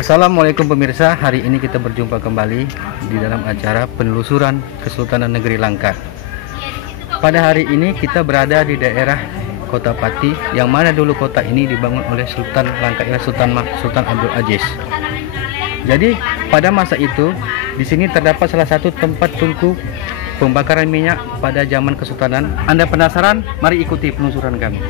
Assalamualaikum pemirsa, hari ini kita berjumpa kembali di dalam acara penelusuran Kesultanan Negeri Langkat. Pada hari ini kita berada di daerah Kota Pati, yang mana dulu kota ini dibangun oleh Sultan Langkat, Sultan Abdul Aziz. Jadi pada masa itu di sini terdapat salah satu tempat tungku pembakaran minyak pada zaman Kesultanan. Anda penasaran? Mari ikuti penelusuran kami.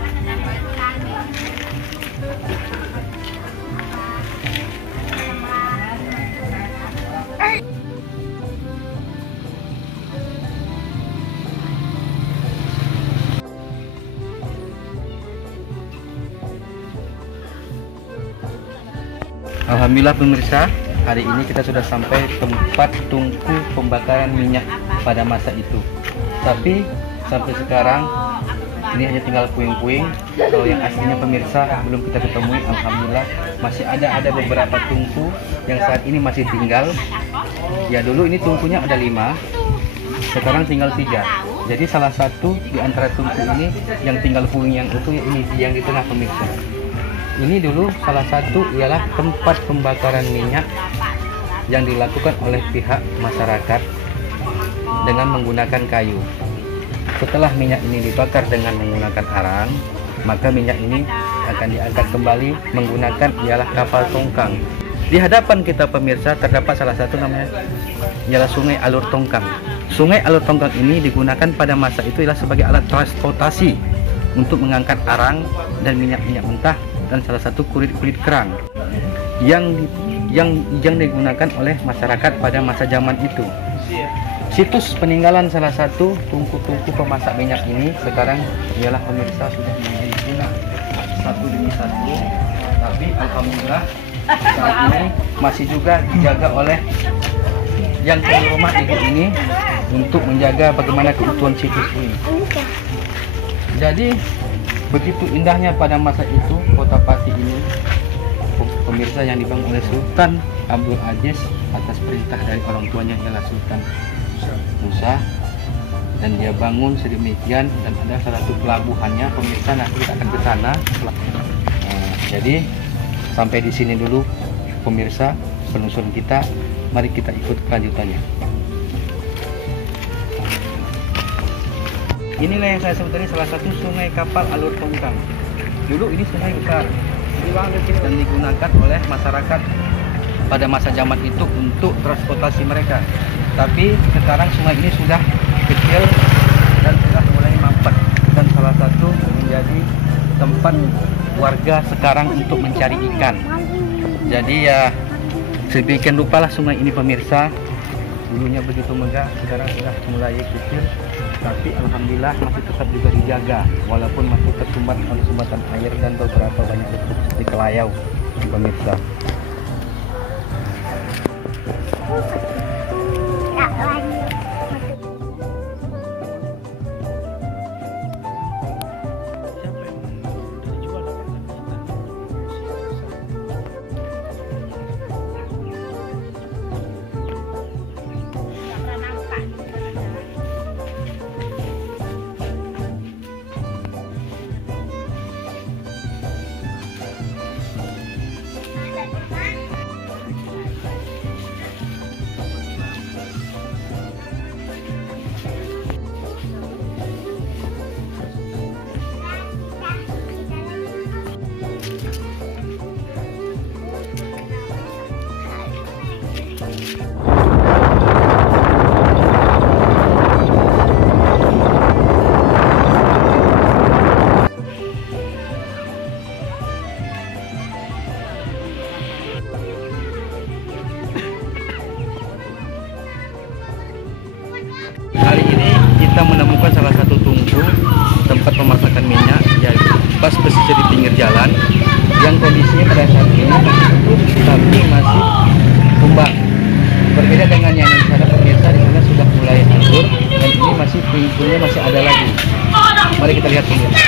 Alhamdulillah pemirsa, hari ini kita sudah sampai tempat tungku pembakaran minyak pada masa itu. Tapi sampai sekarang ini hanya tinggal puing-puing. Kalau yang aslinya pemirsa belum kita ketemui. Alhamdulillah masih ada beberapa tungku yang saat ini masih tinggal. Ya dulu ini tungkunya ada 5, sekarang tinggal 3. Jadi salah satu di antara tungku ini yang tinggal puing yang utuh, ya ini yang di tengah pemirsa. Ini dulu salah satu ialah tempat pembakaran minyak yang dilakukan oleh pihak masyarakat dengan menggunakan kayu. Setelah minyak ini dibakar dengan menggunakan arang, maka minyak ini akan diangkat kembali menggunakan ialah kapal tongkang. Di hadapan kita pemirsa terdapat salah satu namanya ialah Sungai Alur Tongkang. Sungai Alur Tongkang ini digunakan pada masa itu ialah sebagai alat transportasi untuk mengangkat arang dan minyak-minyak mentah dan salah satu kulit-kulit kerang yang digunakan oleh masyarakat pada masa zaman itu. Situs peninggalan salah satu tungku-tungku pemasak minyak ini sekarang ialah pemirsa sudah mulai punah satu demi satu, tapi alhamdulillah saat ini masih juga dijaga oleh yang punya rumah ibu ini untuk menjaga bagaimana keutuhan situs ini. Jadi begitu indahnya pada masa itu Kota Pati ini pemirsa, yang dibangun oleh Sultan Abdul Aziz atas perintah dari orang tuanya ialah Sultan Musa, dan dia bangun sedemikian dan ada salah satu pelabuhannya pemirsa. Nanti kita akan ke sana. Jadi sampai di sini dulu pemirsa penelusuran kita, mari kita ikut kelanjutannya. Inilah yang saya sebut tadi salah satu sungai kapal Alur Tongkang. Dulu ini sungai besar dan digunakan oleh masyarakat pada masa zaman itu untuk transportasi mereka. Tapi sekarang sungai ini sudah kecil dan sudah mulai mampet, dan salah satu menjadi tempat warga sekarang untuk mencari ikan. Jadi ya sedemikian rupalah sungai ini pemirsa. Dulunya begitu megah, sekarang sudah mulai kecil, tapi alhamdulillah masih tetap juga dijaga walaupun masih tersumbat oleh sumbatan air dan beberapa banyak bentuk di kelayau pemirsa. Kali ini kita menemukan salah satu tungku tempat pemasakan minyak, yaitu pas pesisir di pinggir jalan, yang kondisinya pada saat ini masih utuh tapi masih tumbang. Berbeda dengan yang di sana pemirsa, di sana sudah mulai hancur dan ini masih puing-puingnya masih ada lagi. Mari kita lihat pemirsa.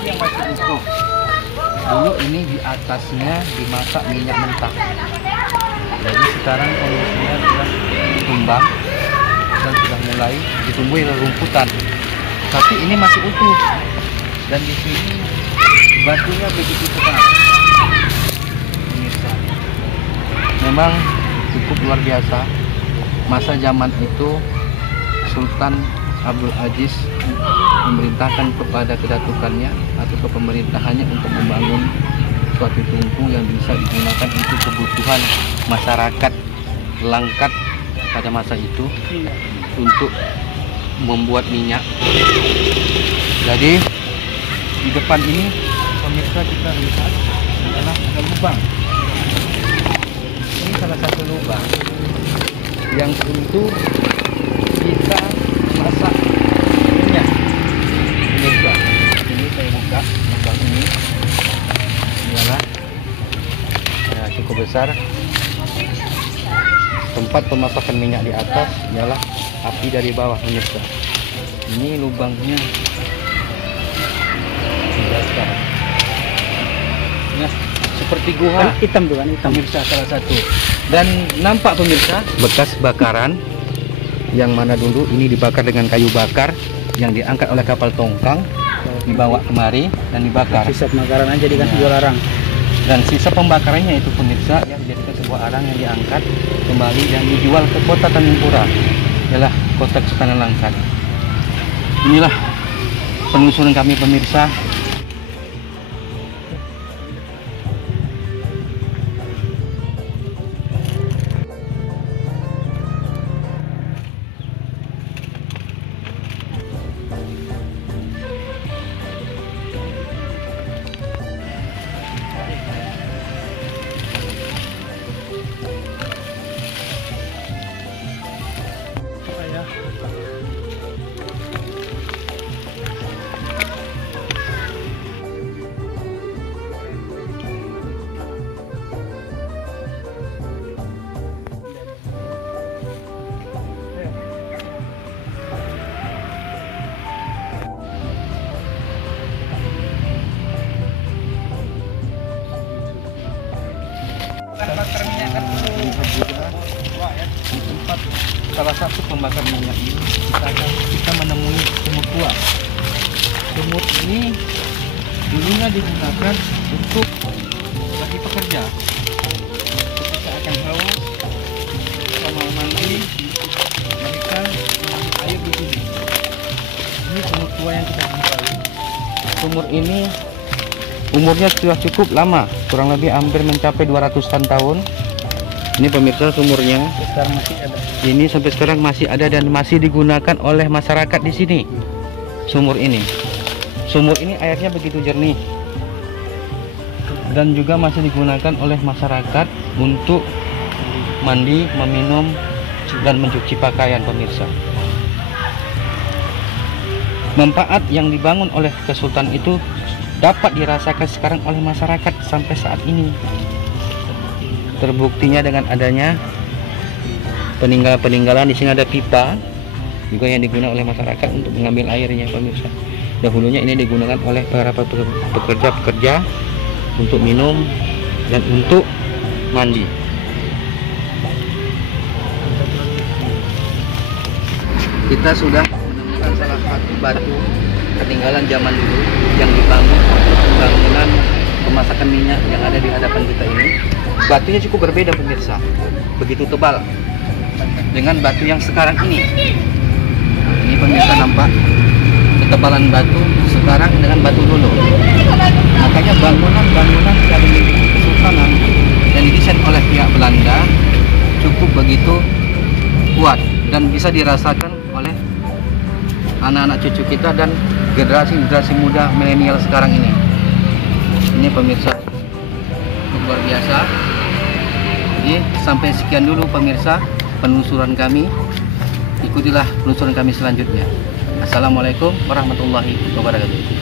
Yang masih utuh. Dulu ini di atasnya dimasak minyak mentah. Jadi sekarang kondisinya sudah berkembang dan sudah mulai ditumbuhi rerumputan. Tapi ini masih utuh dan di sini batunya begitu tebal. Pemirsa, memang cukup luar biasa. Masa zaman itu Sultan Abdul Aziz memerintahkan kepada kedatukannya atau ke pemerintahannya untuk membangun suatu tungku yang bisa digunakan untuk kebutuhan masyarakat Langkat pada masa itu untuk membuat minyak. Jadi di depan ini pemirsa kita lihat adalah ada lubang. Ini salah satu lubang yang untuk kita masak minyak. Pemirsa, ini saya buka lubang ini. Inilah ya, cukup besar. Tempat pemasakan minyak di atas ialah api dari bawah, pemirsa. Ini lubangnya biasa. Nah, seperti gua hitam tuh kan, hitam. Pemirsa, salah satu. Dan nampak pemirsa bekas bakaran yang mana dulu ini dibakar dengan kayu bakar yang diangkat oleh kapal tongkang, dibawa kemari dan dibakar. Sisa pembakaran aja dikasih jual arang. Dan sisa pembakarannya itu pemirsa yang dijadikan sebuah arang yang diangkat kembali dan dijual ke kota Tanjungpura, ialah kota Kesultanan Langkat. Inilah penelusuran kami pemirsa. Bakar minyak kan di tempat salah satu pembakar minyak ini kita menemui sumur tua. Sumur ini dulunya digunakan untuk bagi pekerja ketika akan haus sama mandi, mereka mengambil air di sini. Ini sumur tua yang kita jumpai. Sumur ini umurnya sudah cukup lama, kurang lebih hampir mencapai 200-an tahun. Ini pemirsa sumurnya. Sekarang masih ada. Ini sampai sekarang masih ada dan masih digunakan oleh masyarakat di sini. Sumur ini. Sumur ini airnya begitu jernih. Dan juga masih digunakan oleh masyarakat untuk mandi, meminum, dan mencuci pakaian pemirsa. Manfaat yang dibangun oleh Kesultanan itu dapat dirasakan sekarang oleh masyarakat sampai saat ini. Terbuktinya dengan adanya peninggalan-peninggalan. Di sini ada pipa juga yang digunakan oleh masyarakat untuk mengambil airnya pemirsa. Dahulunya ini digunakan oleh para pekerja-pekerja untuk minum dan untuk mandi. Kita sudah menemukan salah satu batu peninggalan zaman dulu yang dibangun untuk pembangunan pemasakan minyak yang ada di hadapan kita ini. Batunya cukup berbeda pemirsa, begitu tebal dengan batu yang sekarang ini. Ini pemirsa nampak ketebalan batu sekarang dengan batu dulu. Makanya bangunan yang dimiliki Kesultanan yang didesain oleh pihak Belanda cukup begitu kuat dan bisa dirasakan oleh anak-anak cucu kita dan generasi muda milenial sekarang ini. Ini pemirsa luar biasa. Jadi sampai sekian dulu pemirsa penelusuran kami. Ikutilah penelusuran kami selanjutnya. Assalamualaikum warahmatullahi wabarakatuh.